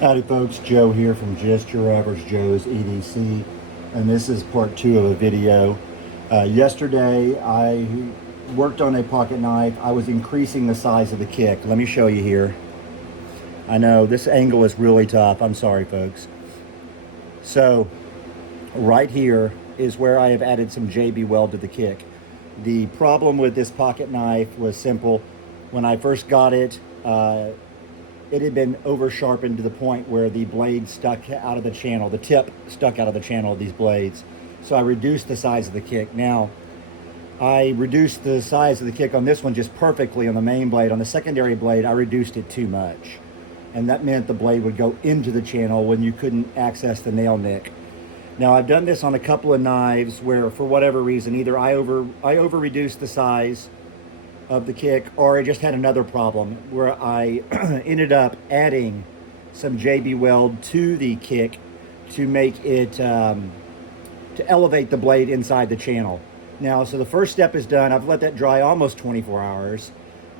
Howdy folks, Joe here from Just Your Average Joe's EDC, and this is part 2 of a video. Yesterday I worked on a pocket knife. I was increasing the size of the kick. Let me show you here. I know this angle is really tough. I'm sorry folks. So right here is where I have added some JB Weld to the kick. The problem with this pocket knife was simple. When I first got it, it had been over sharpened to the point where the blade stuck out of the channel. The tip stuck out of the channel of these blades. So I reduced the size of the kick. Now, I reduced the size of the kick on this one just perfectly on the main blade. On the secondary blade, I reduced it too much. And that meant the blade would go into the channel when you couldn't access the nail nick. Now, I've done this on a couple of knives where, for whatever reason, either I over reduced the size of the kick, or I just had another problem where I ended up adding some JB Weld to the kick to make it to elevate the blade inside the channel. Now, so the first step is done. I've let that dry almost 24 hours,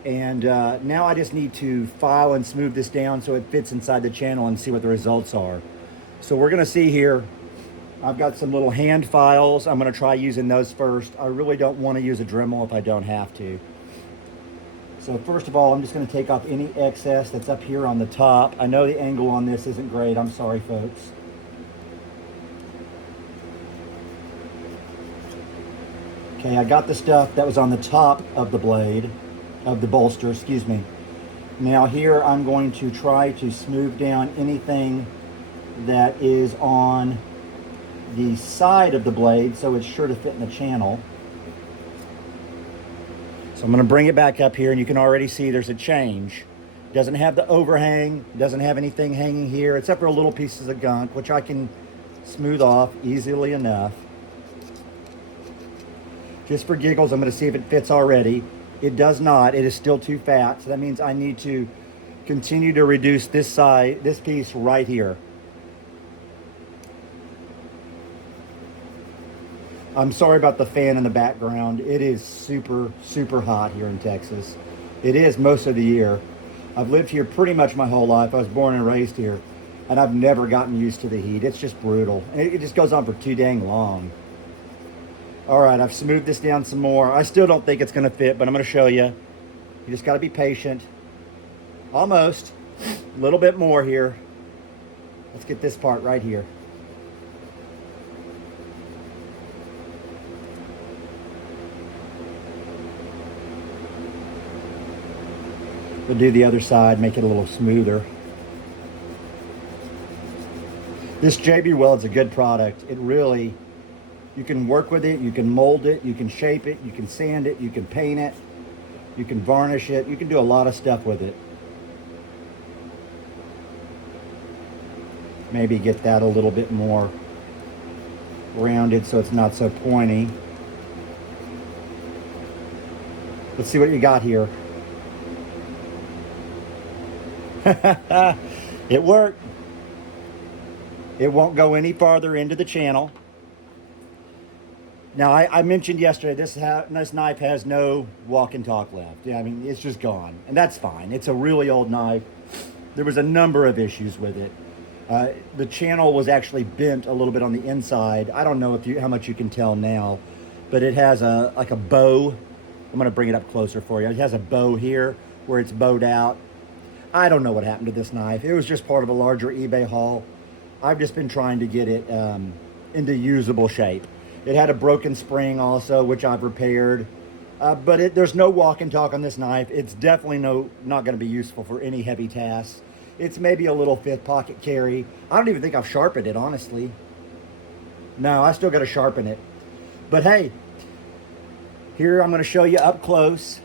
and now I just need to file and smooth this down so it fits inside the channel and see what the results are. So we're gonna see here. I've got some little hand files. I'm gonna try using those first. I really don't want to use a Dremel if I don't have to. So first of all, I'm just going to take off any excess that's up here on the top. I know the angle on this isn't great. I'm sorry, folks. Okay, I got the stuff that was on the top of the blade, of the bolster, excuse me. Now here I'm going to try to smooth down anything that is on the side of the blade so it's sure to fit in the channel. So I'm going to bring it back up here, and you can already see there's a change. It doesn't have the overhang, doesn't have anything hanging here, except for little pieces of gunk, which I can smooth off easily enough. Just for giggles, I'm going to see if it fits already. It does not. It is still too fat, so that means I need to continue to reduce this side, this piece right here. I'm sorry about the fan in the background. It is super, super hot here in Texas. It is most of the year. I've lived here pretty much my whole life. I was born and raised here, and I've never gotten used to the heat. It's just brutal. It just goes on for too dang long. All right, I've smoothed this down some more. I still don't think it's gonna fit, but I'm gonna show you. You just gotta be patient. Almost. A little bit more here. Let's get this part right here. We'll do the other side, make it a little smoother. This JB Weld's a good product. It really, you can work with it, you can mold it, you can shape it, you can sand it, you can paint it, you can varnish it, you can do a lot of stuff with it. Maybe get that a little bit more rounded so it's not so pointy. Let's see what you got here. It worked. It won't go any farther into the channel. Now, I mentioned yesterday this knife has no walk and talk left. Yeah, I mean, it's just gone, and that's fine. It's a really old knife. There was a number of issues with it. The channel was actually bent a little bit on the inside. I don't know how much you can tell now, but it has like a bow. I'm going to bring it up closer for you. It has a bow here where it's bowed out. I don't know what happened to this knife. It was just part of a larger eBay haul. I've just been trying to get it into usable shape. It had a broken spring also, which I've repaired. But there's no walk and talk on this knife. It's definitely not going to be useful for any heavy tasks. It's maybe a little fifth pocket carry. I don't even think I've sharpened it, honestly. No, I still got to sharpen it. But hey, here I'm going to show you up close.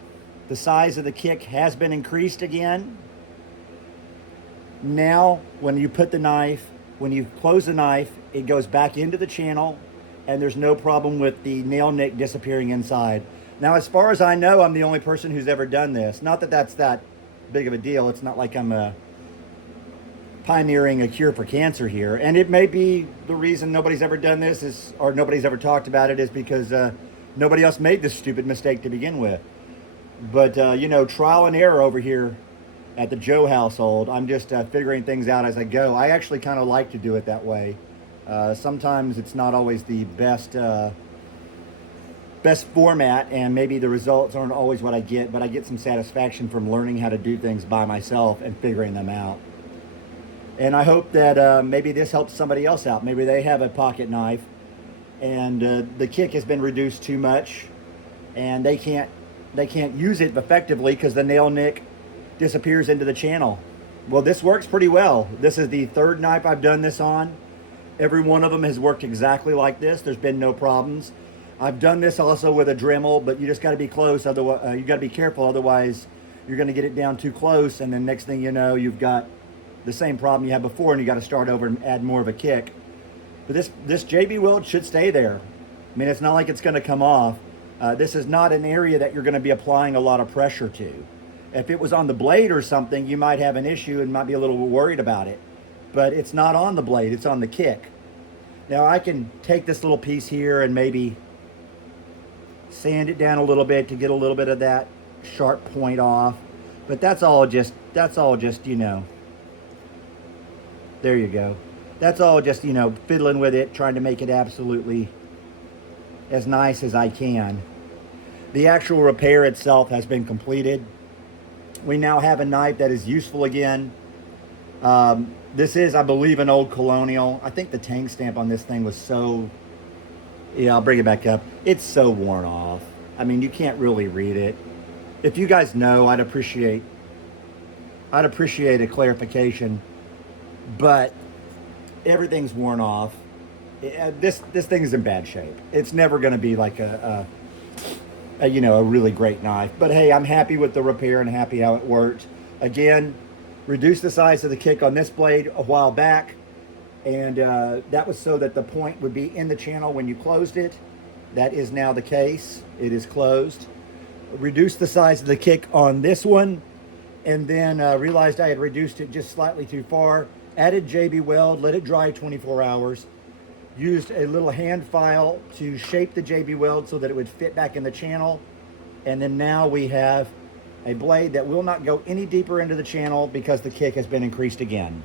The size of the kick has been increased again. Now, when you put the knife, when you close the knife, it goes back into the channel, and there's no problem with the nail nick disappearing inside. Now, as far as I know, I'm the only person who's ever done this. Not that that's that big of a deal. It's not like I'm pioneering a cure for cancer here. And it may be the reason nobody's ever done this or nobody's ever talked about it is because nobody else made this stupid mistake to begin with. But, you know, trial and error over here at the Joe household. I'm just figuring things out as I go. I actually kind of like to do it that way. Sometimes it's not always the best format, and maybe the results aren't always what I get, but I get some satisfaction from learning how to do things by myself and figuring them out. And I hope that maybe this helps somebody else out. Maybe they have a pocket knife and the kick has been reduced too much, and they can't use it effectively because the nail nick disappears into the channel. Well, this works pretty well. This is the third knife I've done this on. Every one of them has worked exactly like this. There's been no problems. I've done this also with a Dremel, but you just got to be close. Otherwise, you got to be careful. Otherwise, you're going to get it down too close, and then next thing you know, you've got the same problem you had before, and you got to start over and add more of a kick. But this JB Weld should stay there. I mean, it's not like it's going to come off. This is not an area that you're going to be applying a lot of pressure to. If it was on the blade or something, you might have an issue and might be a little worried about it. But it's not on the blade, it's on the kick. Now I can take this little piece here and maybe sand it down a little bit to get a little bit of that sharp point off. But that's all just, you know, there you go. That's all just, you know, fiddling with it, trying to make it absolutely as nice as I can. The actual repair itself has been completed. We now have a knife that is useful again. This is, I believe, an old Colonial. I think the tang stamp on this thing was so, yeah, I'll bring it back up. It's so worn off. I mean, you can't really read it. If you guys know, I'd appreciate a clarification, but everything's worn off. This thing is in bad shape. It's never going to be like a really great knife. But hey, I'm happy with the repair and happy how it worked. Again, reduced the size of the kick on this blade a while back, and that was so that the point would be in the channel when you closed it. That is now the case. It is closed. Reduced the size of the kick on this one, and then realized I had reduced it just slightly too far. Added JB Weld, let it dry 24 hours. Used a little hand file to shape the JB Weld so that it would fit back in the channel. And then now we have a blade that will not go any deeper into the channel because the kick has been increased again.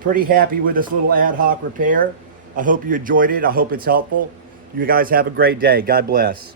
Pretty happy with this little ad hoc repair. I hope you enjoyed it. I hope it's helpful. You guys have a great day. God bless.